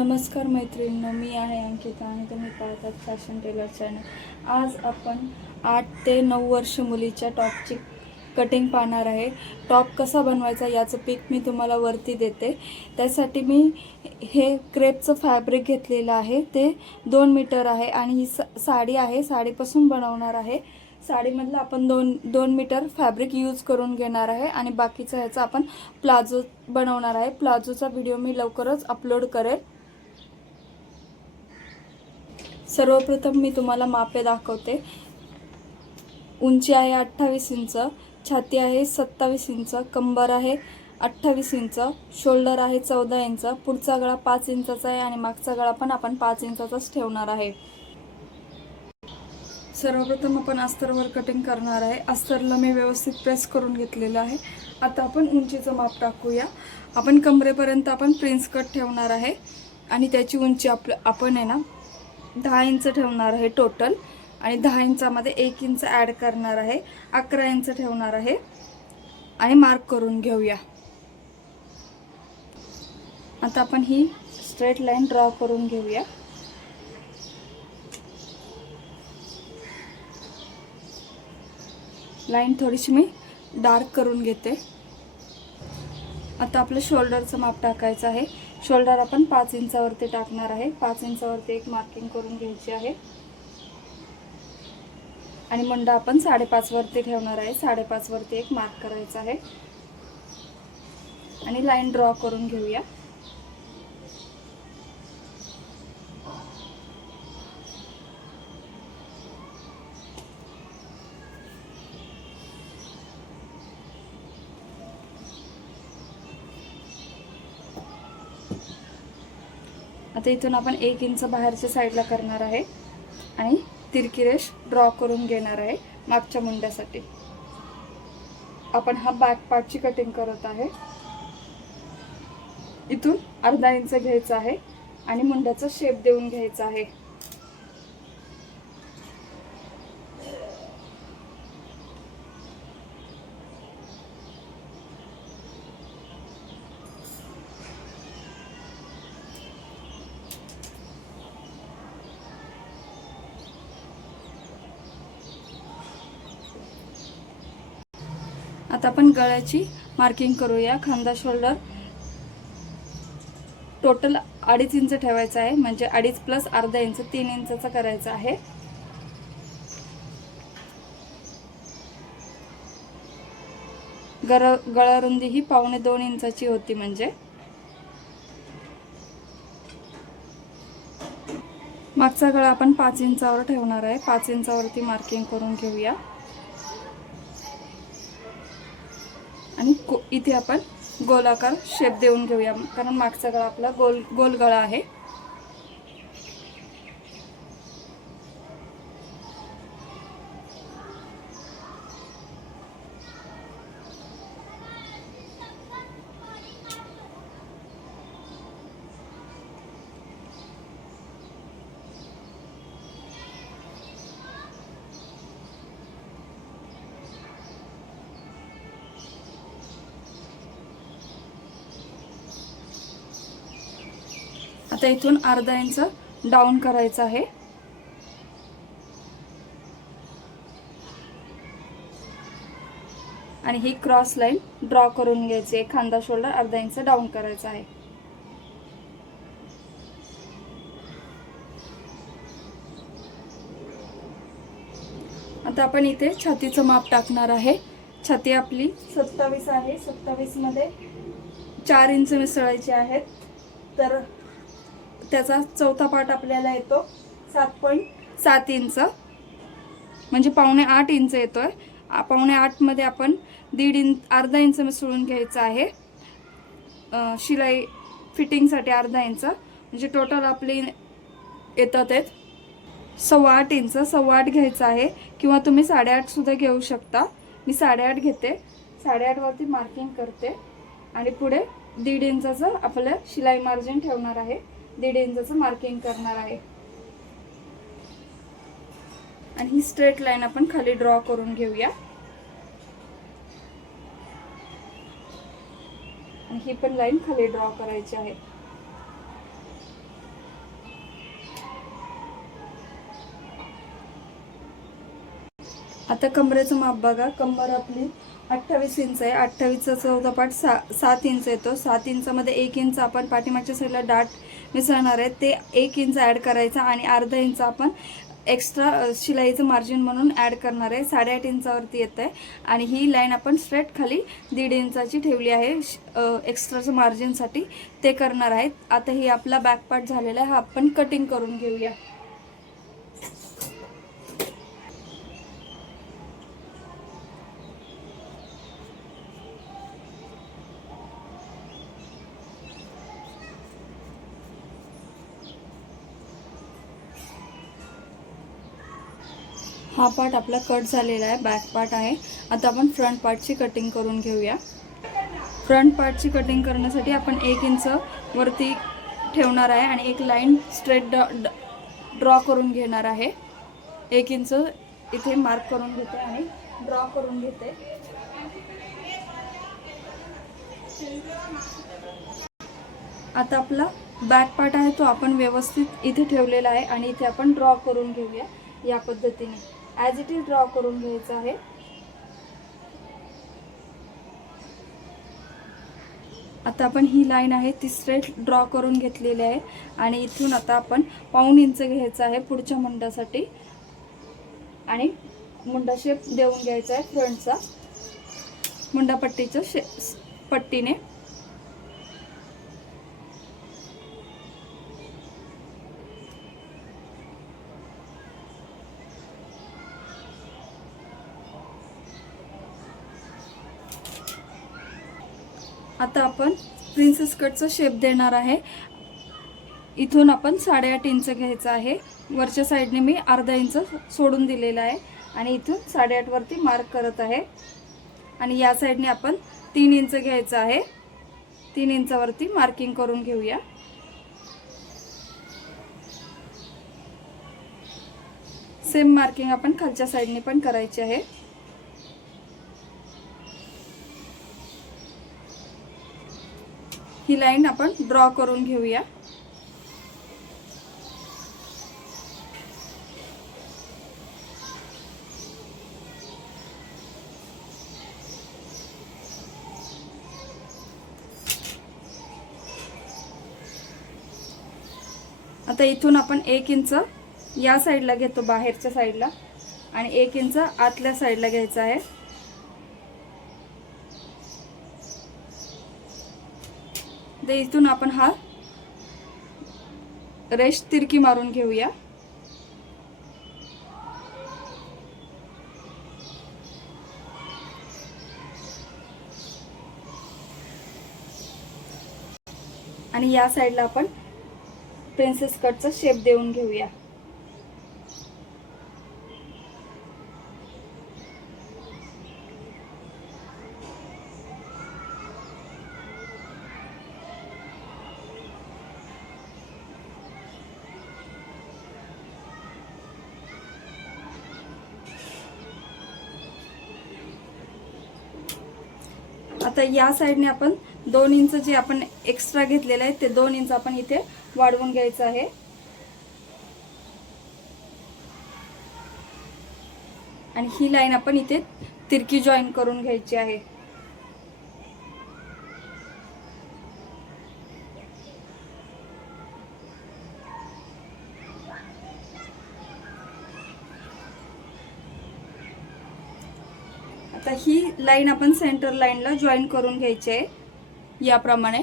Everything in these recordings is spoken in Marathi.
नमस्कार मैत्रिणींनो, मी आहे अंकिता आणि तुम्ही पाहतात फॅशन टेलर चॅनल. आज आपण 8 ते 9 वर्ष मुलीच्या टॉपची कटिंग पाहणार आहे. टॉप कसा बनवायचा याचं पिक मी तुम्हाला वरती देते. त्यासाठी मी हे क्रेपचं फॅब्रिक घेतलेलं आहे, ते 2 मीटर आहे आणि ही साडी आहे, साडीपासून बनवणार आहे. साडीमधलं आपण 2 मीटर फॅब्रिक यूज करून घेणार आहे आणि बाकीचं ह्याचा आपण प्लाझो बनवणार आहे. प्लाझोचा व्हिडिओ मी लवकरच अपलोड करेल. सर्वप्रथम मी तुम्हाला मापे दाखवते. उंची आहे 28 इंच, छाती आहे 27 इंच, कंबर आहे 28 इंच, शोल्डर आहे 14 इंच, पुढचा गळा 5 इंचाचा आहे आणि मागचा गळा पण आपण 5 इंचाचाच ठेवणार आहे. सर्वप्रथम आपण अस्तरवर कटिंग करणार आहे. अस्तरला मी व्यवस्थित प्रेस करून घेतलेलं आहे. आता आपण उंचीचं माप टाकूया. आपण कमरेपर्यंत आपण प्रिन्स कट ठेवणार आहे आणि त्याची उंची आपण आहे ना 10 इंच ठेवणार आहे टोटल आणि 10 इंचामध्ये 1 इंच ॲड करणार आहे. 11 इंच ठेवणार आहे आणि मार्क करून घेऊया. आता आपण ही स्ट्रेट लाईन ड्रॉ करून घेऊया. लाईन थोडीशी मी डार्क करून घेते. आता आपलं शोल्डरचं माप टाकायचं आहे. शोल्डर आपण 5 इंचावरती टाकणार आहे. 5 इंचावरती एक मार्किंग करून घ्यायची आहे आणि मंडा आपण 5.5 वरती ठेवणार आहे. 5.5 वरती एक मार्क करायचा आहे आणि लाईन ड्रॉ करून घेऊया. आता इथून आपण 1 इंच बाहेरच्या साईडला करणार आहे आणि तिरकी रेष ड्रॉ करून घेणार आहे मागच्या मुंड्यासाठी. आपण हा बॅक पार्टची कटिंग करत आहे. इथून अर्धा इंच घ्यायचा आहे आणि मुंड्याचा शेप देऊन घ्यायचा आहे. आता आपण गळ्याची मार्किंग करूया. खांदा शोल्डर टोटल 2.5 इंच ठेवायचा आहे, म्हणजे 2.5 प्लस अर्धा इंच 3 इंचाचा करायचा आहे. गळारुंदी ही 1.25 इंचाची होती. म्हणजे मागचा गळा आपण 5 इंचावर ठेवणार आहे. 5 इंचावरती मार्किंग करून घेऊया आणि इथे आपण गोलाकार शेप देऊन घेऊया, कारण मागचा गळा आपला गोल गळा आहे. आता इथून अर्धा इंच डाऊन करायचं आहे आणि ही क्रॉस लाईन ड्रॉ करून घ्यायची आहे. खांदा शोल्डर अर्धा इंच डाऊन करायचा आहे. आता आपण इथे छातीचं माप टाकणार आहे. छाती आपली 27 आहे. 27 मध्ये 4 इंच मिसळायचे आहेत, तर त्याचा चौथा पार्ट आपल्याला येतो 7.7 इंच, म्हणजे 7.25 इंच येतोय. 7.25 मध्ये आपण अर्धा इंच मिसळून घ्यायचं आहे. शिलाई फिटिंगसाठी अर्धा इंच, म्हणजे टोटल आपले येतात 8.25 इंच. 8.25 घ्यायचं आहे किंवा तुम्ही 8.5 सुद्धा घेऊ शकता. मी 8.5 घेते. 8.5 वरती मार्किंग करते आणि पुढे 1.5 इंचाचं आपलं शिलाई मार्जिन ठेवणार आहे. 1.5 इंचाचं मार्किंग करणार आहे आणि ही स्ट्रेट लाईन आपण खाली ड्रॉ करून घेऊया. आणि ही पण लाईन खाली ड्रॉ करायची आहे. आता कमरेचं माप बघा. कंबर आपली 28 इंच आहे. 28चा चौथा पाठ 7 इंच येतो. 7 इंचामध्ये 1 इंच आपण पाठीमागच्या साईडला डाट मिसळणार आहे, ते 1 इंच ॲड करायचा आणि अर्धा इंच आपण एक्स्ट्रा शिलाईचं मार्जिन म्हणून ॲड करणार आहे. 8.5 इंचावरती येत आहे आणि ही लाईन आपण स्ट्रेट खाली 1.5 इंचाची ठेवली आहे एक्स्ट्राचं मार्जिनसाठी, ते करणार आहेत. आता ही आपला बॅक पार्ट झालेला आहे, हा आपण कटिंग करून घेऊया. हा पार्ट आपला कट झालेला आहे, बॅक पार्ट आहे. आता आपण फ्रंट पार्टची कटिंग करून घेऊया. फ्रंट पार्टची कटिंग करण्यासाठी आपण 1 इंच वरती ठेवणार आहे आणि एक लाईन स्ट्रेट ड्रॉ करून घेणार आहे. 1 इंच इथे मार्क करून घेते आणि ड्रॉ करून घेते. आता आपला बॅक पार्ट आहे तो आपण व्यवस्थित इथे ठेवलेला आहे आणि इथे आपण ड्रॉ करून घेऊया. या पद्धतीने ॲज इट इज ड्रॉ करून घ्यायचं आहे. आता आपण ही लाईन आहे ती स्ट्रेट ड्रॉ करून घेतलेली आहे आणि इथून आता आपण 1.5 इंच घ्यायचं आहे पुढच्या मुंडासाठी आणि मुंडा शेप देऊन घ्यायचा आहे फ्रंटचा मुंडा पट्टीच्या पट्टीने. आता आपण प्रिन्सेस कटचा शेप देणार आहे. इथून आपण 8.5 इंच घ्यायचं आहे. वरच्या साईडने मी अर्धा इंच सोडून दिलेला आहे आणि इथून 8.5 वरती मार्क करत आहे आणि या साईडने आपण 3 इंच घ्यायचं आहे. 3 इंचावरती मार्किंग करून घेऊया. सेम मार्किंग आपण खालच्या साईडने पण करायची आहे. ही लाईन आपण ड्रॉ करून घेऊया. आता इथून आपण 1 इंच या साईडला घेतो बाहेरच्या साईडला आणि 1 इंच आतल्या साईडला घ्यायचा आहे. इथून आपण हा रेष तिरकी मारून घेऊया. आणि या साईडला आपण प्रिन्सेस कटचा शेप देऊन घेऊया. आता या साईडने आपण 2 इंच जे आपण एक्स्ट्रा घेतलेले आहे ते 2 इंच आपण इथे वाढवून घ्यायचं आहे आणि ही लाईन आपण इथे तिरकी जॉईन करून घ्यायची आहे. आता ही लाईन आपण सेंटर लाईनला जॉईन करून घ्यायची आहे याप्रमाणे.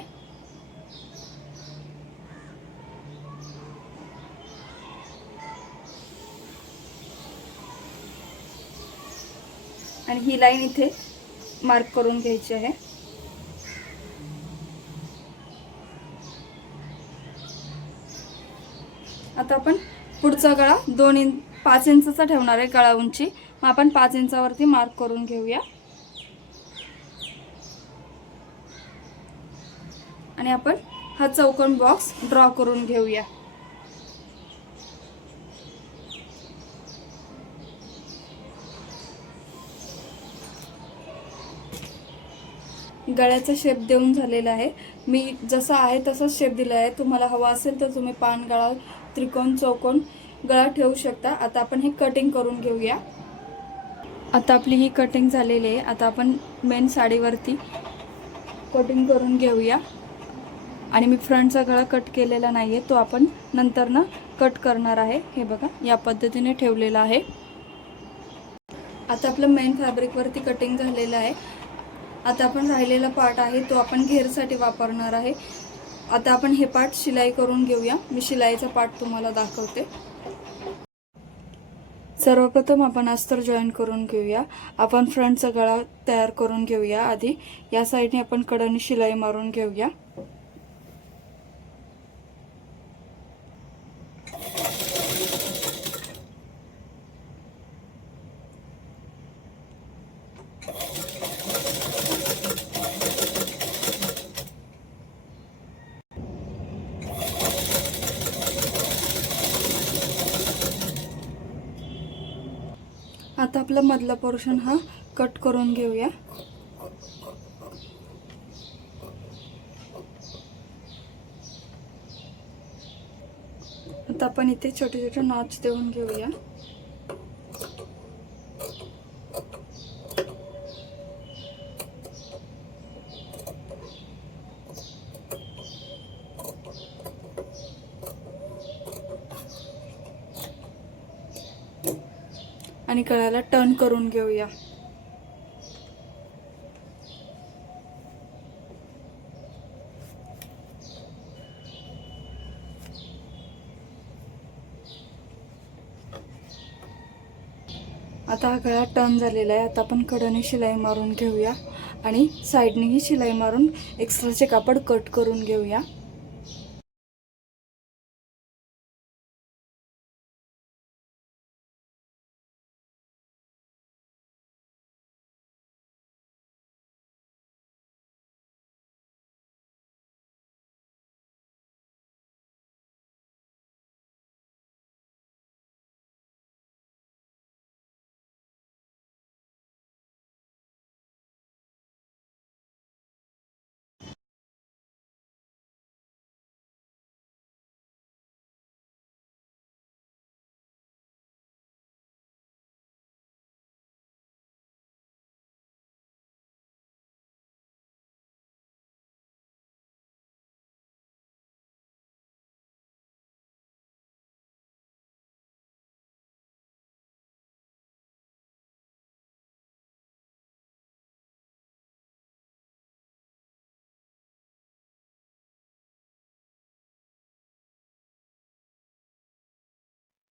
आणि ही लाईन इथे मार्क करून घ्यायची आहे. आता आपण पुढचा गळा 5 इंचचा ठेवणार आहे गळा उंची. मग आपण 5 इंचावरती मार्क करून घेऊया आणि आपण हा चौकोन बॉक्स ड्रॉ करून घेऊया. गळ्याचा शेप देऊन झालेला आहे. मी जसा आहे तसाच शेप दिला आहे. तुम्हाला हवा असेल तर तुम्ही पान गळा, त्रिकोण, चौकोन गळा ठेवू शकता. आता आपण हे कटिंग करून घेऊया. आता आपली ही कटिंग झालेली आहे. आता आपण मेन साडीवरती कटिंग करून घेऊया. आणि मी फ्रंटचा गळा कट केलेला नाही आहे, तो आपण नंतर ना कट करणार आहे. हे बघा या पद्धतीने ठेवलेला आहे. आता आपलं मेन फॅब्रिकवरती कटिंग झालेलं आहे. आता आपण राहिलेला पार्ट आहे तो आपण घेरसाठी वापरणार आहे. आता आपण हे पार्ट शिलाई करून घेऊया. मी शिलाईचा पार्ट तुम्हाला दाखवते. सर्वप्रथम आपण अस्तर जॉईन करून घेऊया. आपण फ्रंटचा गळा तयार करून घेऊया. आधी या साईडने आपण कडाने शिलाई मारून घेऊया. आता आपला मधला पोर्शन हा कट करून घेऊया. आता आपण इथे छोटे छोटे नॉच देऊन घेऊया. आणि गळ्याला टर्न करून घेऊया. आता हा गळा टर्न झालेला आहे. आता आपण कडाने शिलाई मारून घेऊया आणि साईडनेही शिलाई मारून एक्स्ट्राचे कापड कट करून घेऊया.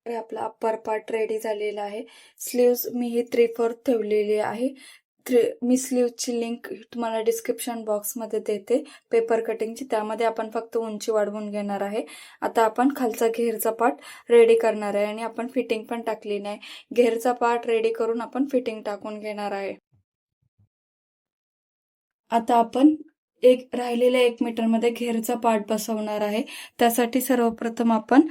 आपला अप्पर पार्ट रेडी झालेला आहे. स्लीव्स मी ही 3/4 ठेवलेली आहे. मी स्लीव्हची लिंक तुम्हाला डिस्क्रिप्शन बॉक्समध्ये देते पेपर कटिंगची. त्यामध्ये आपण फक्त उंची वाढवून घेणार आहे. आता आपण खालचा घेरचा पार्ट रेडी करणार आहे आणि आपण फिटिंग पण टाकली नाही. घेरचा पार्ट रेडी करून आपण फिटिंग टाकून घेणार आहे. आता आपण राहिलेल्या 1 मीटरमध्ये घेरचा पार्ट बसवणार आहे. त्यासाठी सर्वप्रथम आपण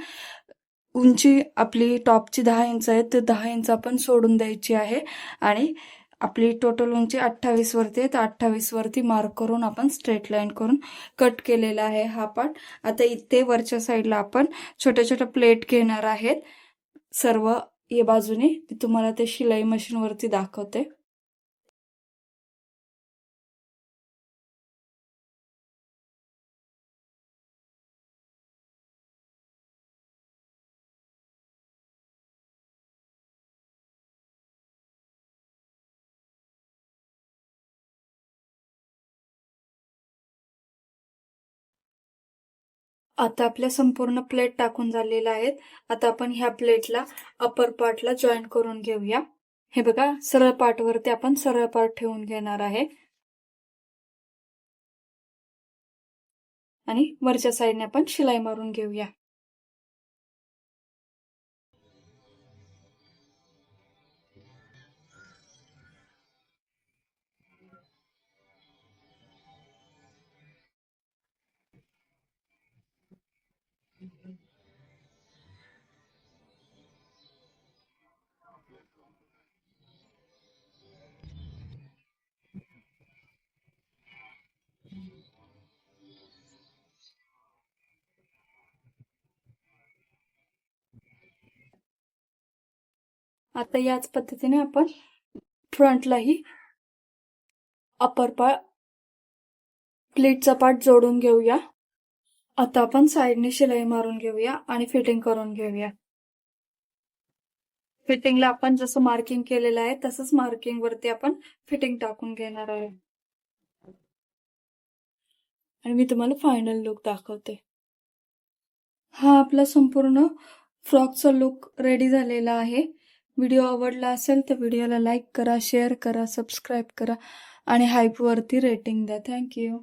उंची आपली टॉपची 10 इंच आहे, तर 10 इंच आपण सोडून द्यायची आहे. आणि आपली टोटल उंची 28 वरती आहे, तर 28 वरती मार्क करून आपण स्ट्रेट लाईन करून कट केलेला आहे हा पार्ट. आता इथे वरच्या साईडला आपण छोट्या छोट्या प्लेट घेणार आहेत. सर्व या बाजूने मी तुम्हाला ते शिलाई मशीन वरती दाखवते. आता आपल्या संपूर्ण प्लेट टाकून झालेल्या आहेत. आता आपण ह्या प्लेटला अपर पार्टला जॉईन करून घेऊया. हे बघा सरळ पार्टवरती आपण सरळ पार्ट ठेवून घेणार आहे आणि वरच्या साईडने आपण शिलाई मारून घेऊया. आता याच पद्धतीने आपण फ्रंटलाही अपर पार्ट प्लीटचा पार्ट जोडून घेऊया. आता आपण साईडने शिलाई मारून घेऊया आणि फिटिंग करून घेऊया. फिटिंगला आपण जसं मार्किंग केलेलं आहे तसंच मार्किंग वरती आपण फिटिंग टाकून घेणार आहे. आणि मी तुम्हाला फायनल लुक दाखवते. हा आपला संपूर्ण फ्रॉकचा लुक रेडी झालेला आहे. व्हिडिओ आवडला असेल तर व्हिडिओला लाईक करा, शेअर करा, सबस्क्राईब करा आणि हाईपवरती रेटिंग द्या. थँक्यू.